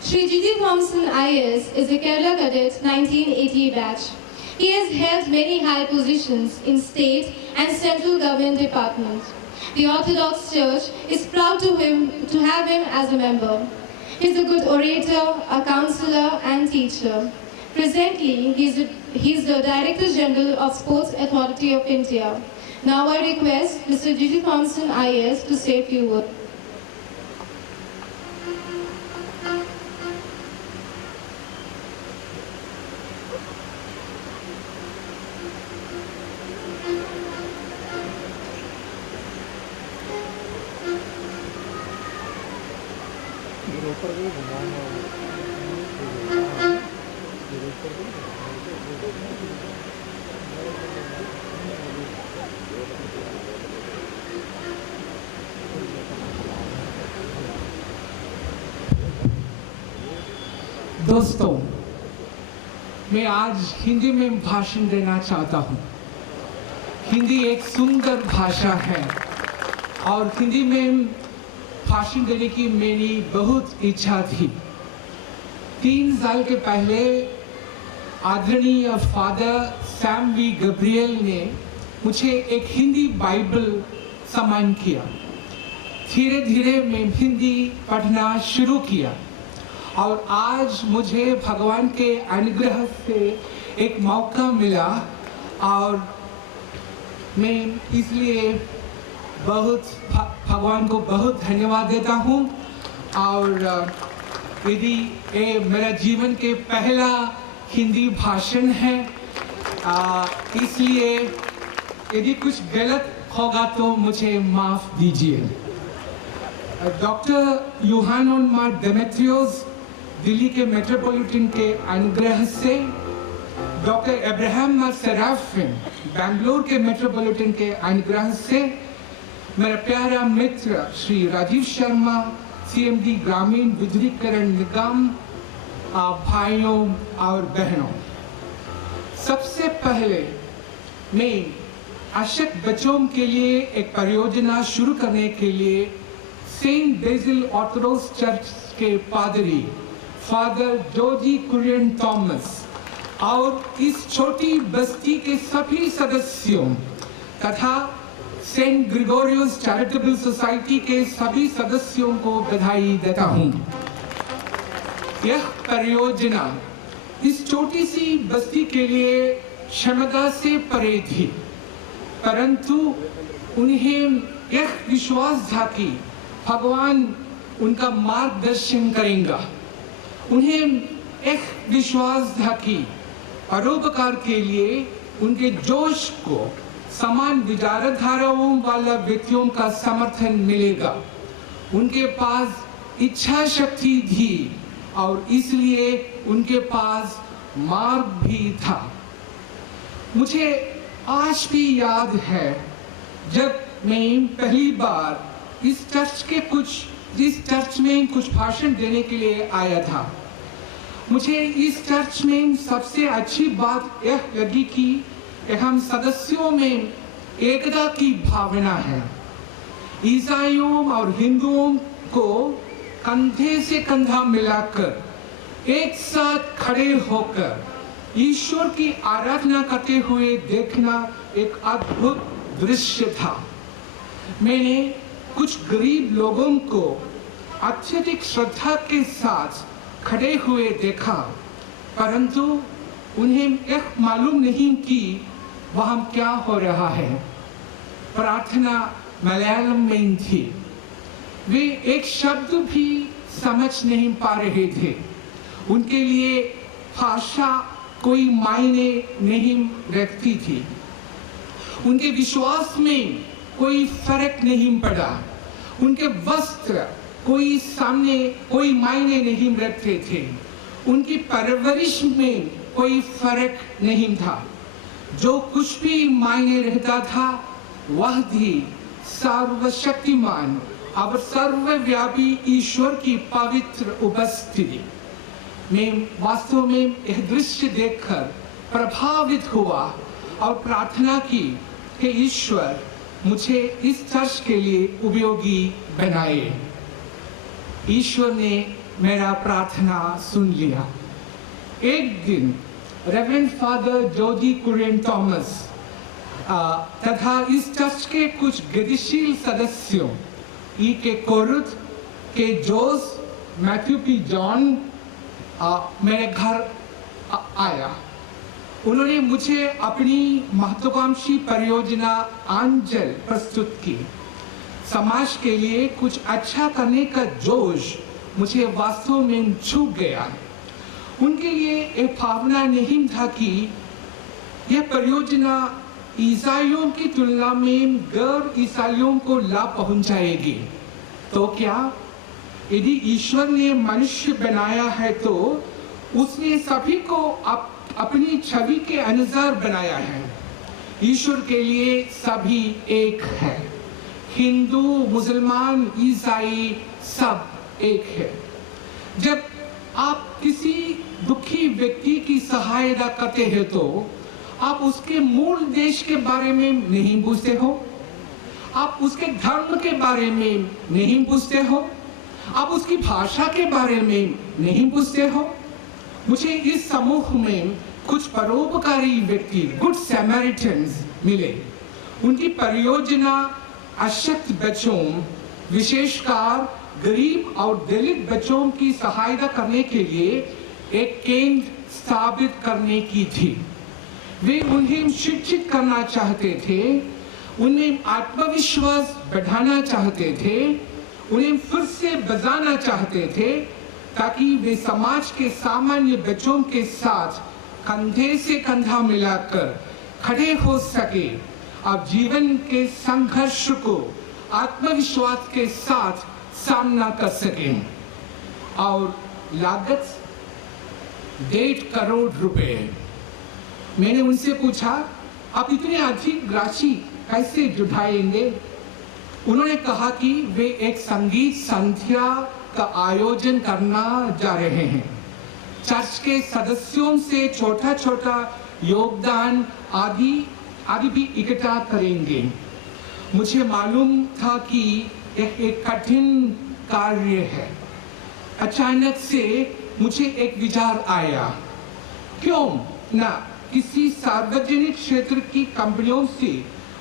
Shri G.T. Thompson IAS is a Kerala cadet 1980 batch. He has held many high positions in state and central government departments. The Orthodox Church is proud to have him as a member. He is a good orator, a counselor and teacher. Presently, he is the Director General of Sports Authority of India. Now I request Mr. G.T. Thompson IAS to say a few words. दोस्तों, मैं आज हिंदी में भाषण देना चाहता हूँ। हिंदी एक सुंदर भाषा है और हिंदी में भाषण देने की मेरी बहुत इच्छा थी। 3 साल के पहले आदरणीय फादर सैम वी गब्रियल ने मुझे एक हिंदी बाइबल सम्मान किया। धीरे धीरे मैं हिंदी पढ़ना शुरू किया और आज मुझे भगवान के अनुग्रह से एक मौका मिला और मैं इसलिए भगवान को बहुत धन्यवाद देता हूँ। और यदि ये मेरा जीवन के पहला हिंदी भाषण है, इसलिए यदि कुछ गलत होगा तो मुझे माफ दीजिए। डॉक्टर यूहानोन मार डेमेट्रियोस दिल्ली के मेट्रोपॉलिटन के अनुग्रह से, डॉक्टर अब्राहम मार सेराफिन बेंगलोर के मेट्रोपॉलिटन के अनुग्रह से, मेरा प्यारा मित्र श्री राजीव शर्मा सीएमडी ग्रामीण विद्युतीकरण निगम, भाइयों और बहनों, सबसे पहले मैं अशक्त बच्चों के लिए एक परियोजना शुरू करने के लिए सेंट बेसिल ऑर्थोडॉक्स चर्च के पादरी फादर जॉर्जी कुरियन थॉमस और इस छोटी बस्ती के सभी सदस्यों तथा सेंट ग्रिगोरियस चैरिटेबल सोसाइटी के सभी सदस्यों को बधाई देता हूं। यह परियोजना इस छोटी सी बस्ती के लिए क्षमता से परे थी, परंतु उन्हें यह विश्वास था कि भगवान उनका मार्गदर्शन करेगा। उन्हें एक विश्वास था कि परोपकार के लिए उनके जोश को समान विचारधाराओं वाला व्यक्तियों का समर्थन मिलेगा। उनके पास इच्छा शक्ति थी और इसलिए उनके पास मार्ग भी था। मुझे आज भी याद है जब मैं पहली बार इस चर्च में कुछ भाषण देने के लिए आया था। मुझे इस चर्च में सबसे अच्छी बात यह लगी कि हम सदस्यों में एकता की भावना है। ईसाइयों और हिंदुओं को कंधे से कंधा मिलाकर एक साथ खड़े होकर ईश्वर की आराधना करते हुए देखना एक अद्भुत दृश्य था। मैंने कुछ गरीब लोगों को अत्यधिक श्रद्धा के साथ खड़े हुए देखा, परंतु उन्हें यह मालूम नहीं कि वहां क्या हो रहा है। प्रार्थना मलयालम में थी। वे एक शब्द भी समझ नहीं पा रहे थे। उनके लिए भाषा कोई मायने नहीं रखती थी। उनके विश्वास में कोई फर्क नहीं पड़ा। उनके वस्त्र कोई मायने नहीं रखते थे। उनकी परवरिश में कोई फर्क नहीं था। जो कुछ भी मायने रहता था वह थी सर्वशक्तिमान और सर्वव्यापी ईश्वर की पवित्र उपस्थिति। मैं वास्तव में यह दृश्य देखकर प्रभावित हुआ और प्रार्थना की कि ईश्वर मुझे इस चर्च के लिए उपयोगी बनाए। ईश्वर ने मेरा प्रार्थना सुन लिया। एक दिन रेवरेंड फादर जॉर्जी कुरियन थॉमस तथा इस चर्च के कुछ गतिशील सदस्यों ई के कोरुथ के जोस मैथ्यू पी जॉन मेरे घर आया। उन्होंने मुझे अपनी महत्वाकांक्षी परियोजना आंचल प्रस्तुत की। समाज के लिए कुछ अच्छा करने का जोश मुझे वास्तव में छू गया। उनके लिए एक भावना नहीं था कि यह परियोजना ईसाइयों की तुलना में गैर ईसाइयों को लाभ पहुंचाएगी। तो क्या यदि ईश्वर ने मनुष्य बनाया है तो उसने सभी को अपनी छवि के अनुसार बनाया है। ईश्वर के लिए सभी एक है। हिंदू, मुसलमान, ईसाई सब एक है। जब आप किसी दुखी व्यक्ति की सहायता करते हैं तो आप उसके मूल देश के बारे में नहीं पूछते हो, आप उसके धर्म के बारे में नहीं पूछते हो, आप उसकी भाषा के बारे में नहीं पूछते हो। मुझे इस समूह में कुछ परोपकारी व्यक्ति, गुड सैमरिटन्स मिले। उनकी परियोजना अशक्त बच्चों, विशेषकर गरीब और दलित बच्चों की सहायता करने के लिए एक केंद्र स्थापित करने की थी। वे उन्हें शिक्षित करना चाहते थे, उन्हें आत्मविश्वास बढ़ाना चाहते थे, उन्हें फिर से बजाना चाहते थे ताकि वे समाज के सामान्य बच्चों के साथ कंधे से कंधा मिलाकर खड़े हो सके, अब जीवन के संघर्ष को आत्मविश्वास के साथ सामना कर सकें। और लागत 1.5 करोड़ रुपए। मैंने उनसे पूछा, आप इतनी अधिक राशि कैसे जुटाएंगे? उन्होंने कहा कि वे एक संगीत संध्या का आयोजन करना जा रहे हैं। चर्च के सदस्यों से छोटा छोटा योगदान आदि भी इकट्ठा करेंगे। मुझे मालूम था कि यह एक कठिन कार्य है। अचानक से मुझे एक विचार आया, क्यों ना किसी सार्वजनिक क्षेत्र की कंपनियों से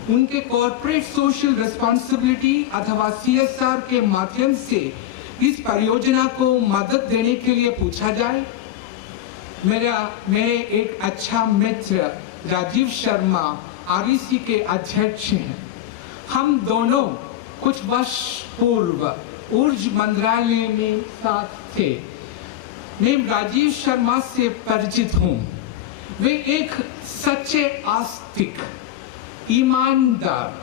उनके कॉर्पोरेट सोशल रिस्पांसिबिलिटी अथवा CSR के माध्यम से इस परियोजना को मदद देने के लिए पूछा जाए। मेरे एक अच्छा मित्र राजीव शर्मा REC के अध्यक्ष हैं। हम दोनों कुछ वर्ष पूर्व ऊर्जा मंत्रालय में साथ थे। मैं राजीव शर्मा से परिचित हूँ। वे एक सच्चे आस्तिक, ईमानदार,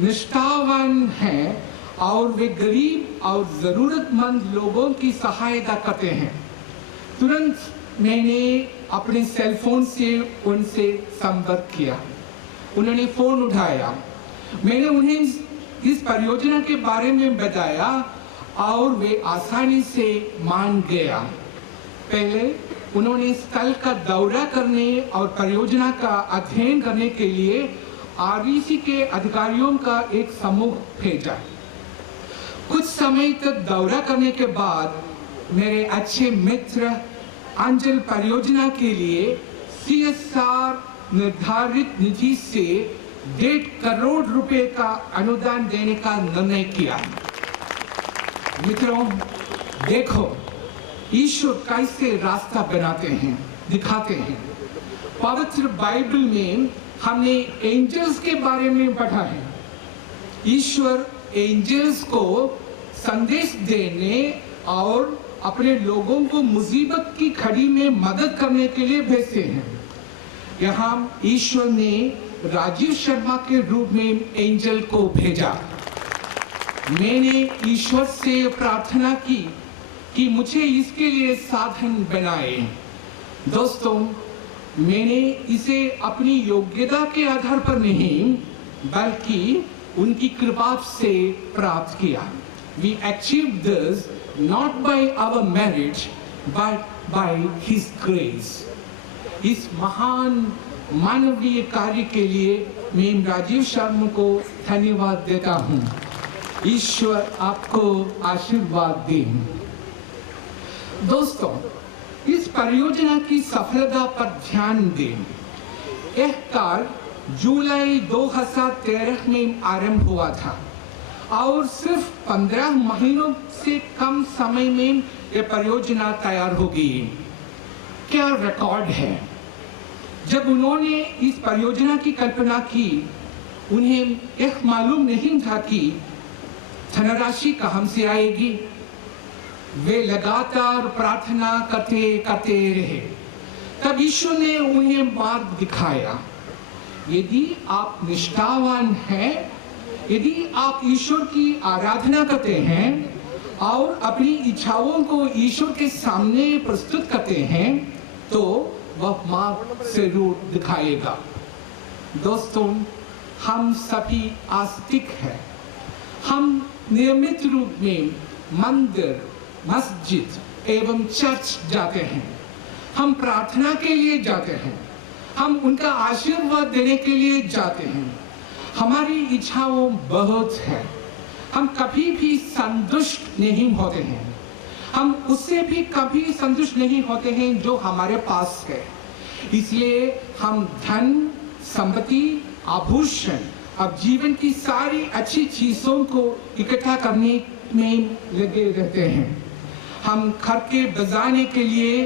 निष्ठावान हैं और वे गरीब और जरूरतमंद लोगों की सहायता करते हैं। तुरंत मैंने अपने सेल फोन से उनसे संपर्क किया। उन्होंने फोन उठाया। मैंने उन्हें इस परियोजना के बारे में बताया और वे आसानी से मान गया। पहले उन्होंने स्थल का दौरा करने और परियोजना का अध्ययन करने के लिए REC के अधिकारियों का एक समूह भेजा। कुछ समय तक दौरा करने के बाद मेरे अच्छे मित्र अंचल परियोजना के लिए CSR निर्धारित निधि से 1.5 करोड़ रुपए का अनुदान देने का निर्णय किया। मित्रों, देखो ईश्वर कैसे रास्ता बनाते हैं, दिखाते हैं। पवित्र बाइबल में हमने एंजल्स के बारे में पढ़ा है। ईश्वर एंजल्स को संदेश देने और अपने लोगों को मुसीबत की घड़ी में मदद करने के लिए भेजते हैं। यहाँ ईश्वर ने राजीव शर्मा के रूप में एंजल को भेजा। मैंने ईश्वर से प्रार्थना की कि मुझे इसके लिए साधन बनाए। दोस्तों, मैंने इसे अपनी योग्यता के आधार पर नहीं बल्कि उनकी कृपा से प्राप्त किया। We achieved this not by our merit but by His grace. इस महान मानवीय कार्य के लिए मैं राजीव शर्मा को धन्यवाद देता हूँ। ईश्वर आपको आशीर्वाद दे। दोस्तों, इस परियोजना की सफलता पर ध्यान दें। यह कार्य जुलाई 2013 में आरंभ हुआ था और सिर्फ 15 महीनों से कम समय में यह परियोजना तैयार हो गई। क्या रिकॉर्ड है! जब उन्होंने इस परियोजना की कल्पना की, उन्हें यह मालूम नहीं था कि धनराशि कहां से आएगी। वे लगातार प्रार्थना करते रहे। तब ईश्वर ने उन्हें मार्ग दिखाया। यदि आप निष्ठावान हैं, यदि आप ईश्वर की आराधना करते हैं और अपनी इच्छाओं को ईश्वर के सामने प्रस्तुत करते हैं, तो वह मार्ग जरूर दिखाएगा। दोस्तों, हम सभी आस्तिक हैं। हम नियमित रूप में मंदिर, मस्जिद एवं चर्च जाते हैं। हम प्रार्थना के लिए जाते हैं। हम उनका आशीर्वाद देने के लिए जाते हैं। हमारी इच्छाओं बहुत है। हम कभी भी संतुष्ट नहीं होते हैं। हम उससे भी कभी संतुष्ट नहीं होते हैं जो हमारे पास है। इसलिए हम धन, संपत्ति, आभूषण, अब जीवन की सारी अच्छी चीजों को इकट्ठा करने में लगे रहते हैं। हम खर्चे बचाने के लिए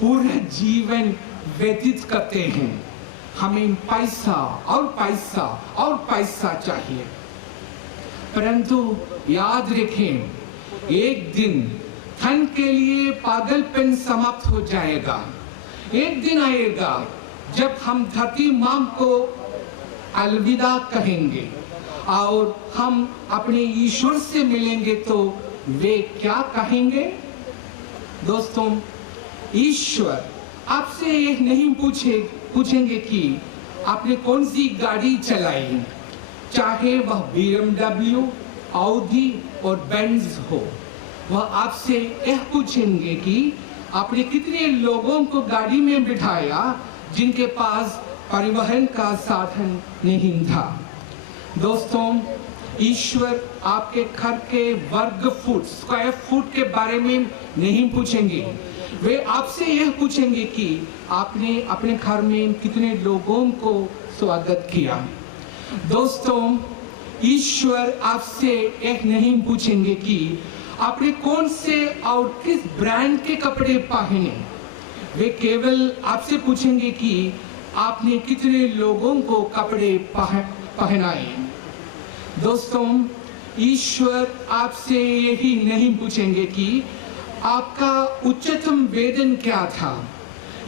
पूरा जीवन व्यतीत करते हैं। हमें पैसा और पैसा और पैसा चाहिए। परंतु याद रखें, एक दिन धन के लिए पागलपन समाप्त हो जाएगा। एक दिन आएगा जब हम धरती माँ को अलविदा कहेंगे और हम अपने ईश्वर से मिलेंगे, तो वे क्या कहेंगे? दोस्तों, ईश्वर आपसे ये नहीं पूछेंगे कि आपने कौन सी गाड़ी चलाई, चाहे वह BMW, ऑडी और बेंज हो। वह आपसे यह पूछेंगे कि आपने कितने लोगों को गाड़ी में बिठाया जिनके पास परिवहन का साधन नहीं था। दोस्तों, ईश्वर आपके घर के वर्ग फुट, स्क्वायर फुट के बारे में नहीं पूछेंगे। वे आपसे यह पूछेंगे कि आपने अपने घर में कितने लोगों को स्वागत किया। दोस्तों, ईश्वर आपसे यह नहीं पूछेंगे कि आपने कौन से और किस ब्रांड के कपड़े पहने। वे केवल आपसे पूछेंगे कि आपने कितने लोगों को कपड़े पहनाए। दोस्तों, ईश्वर आपसे यही नहीं पूछेंगे कि आपका उच्चतम वेतन क्या था।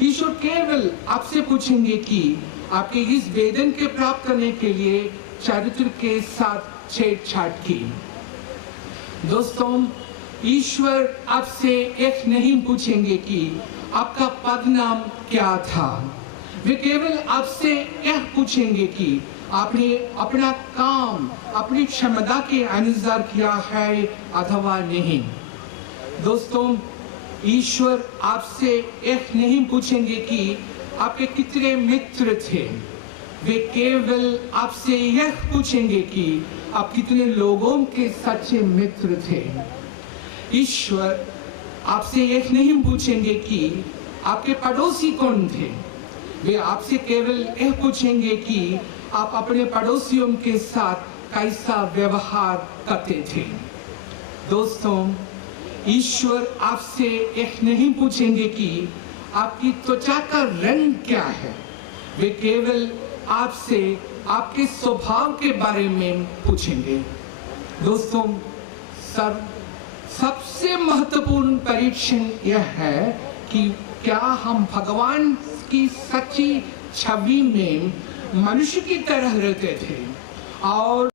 ईश्वर केवल आपसे पूछेंगे कि आपके इस वेतन के प्राप्त करने के लिए चरित्र के साथ छेड़छाड़ की। दोस्तों, ईश्वर आपसे यह नहीं पूछेंगे कि आपका पद नाम क्या था। वे केवल आपसे यह पूछेंगे कि आपने अपना काम अपनी क्षमता के अनुसार किया है अथवा नहीं। दोस्तों, ईश्वर आपसे यह नहीं पूछेंगे कि आपके कितने मित्र थे। वे केवल आपसे यह पूछेंगे कि आप कितने लोगों के सच्चे मित्र थे। ईश्वर आपसे यह नहीं पूछेंगे कि आपके पड़ोसी कौन थे। वे आपसे केवल यह पूछेंगे कि आप अपने पड़ोसियों के साथ कैसा व्यवहार करते थे। दोस्तों, ईश्वर आपसे यह नहीं पूछेंगे कि आपकी त्वचा का रंग क्या है। वे केवल आपसे आपके स्वभाव के बारे में पूछेंगे। दोस्तों, सबसे महत्वपूर्ण परीक्षण यह है कि क्या हम भगवान की सच्ची छवि में मनुष्य की तरह रहते थे और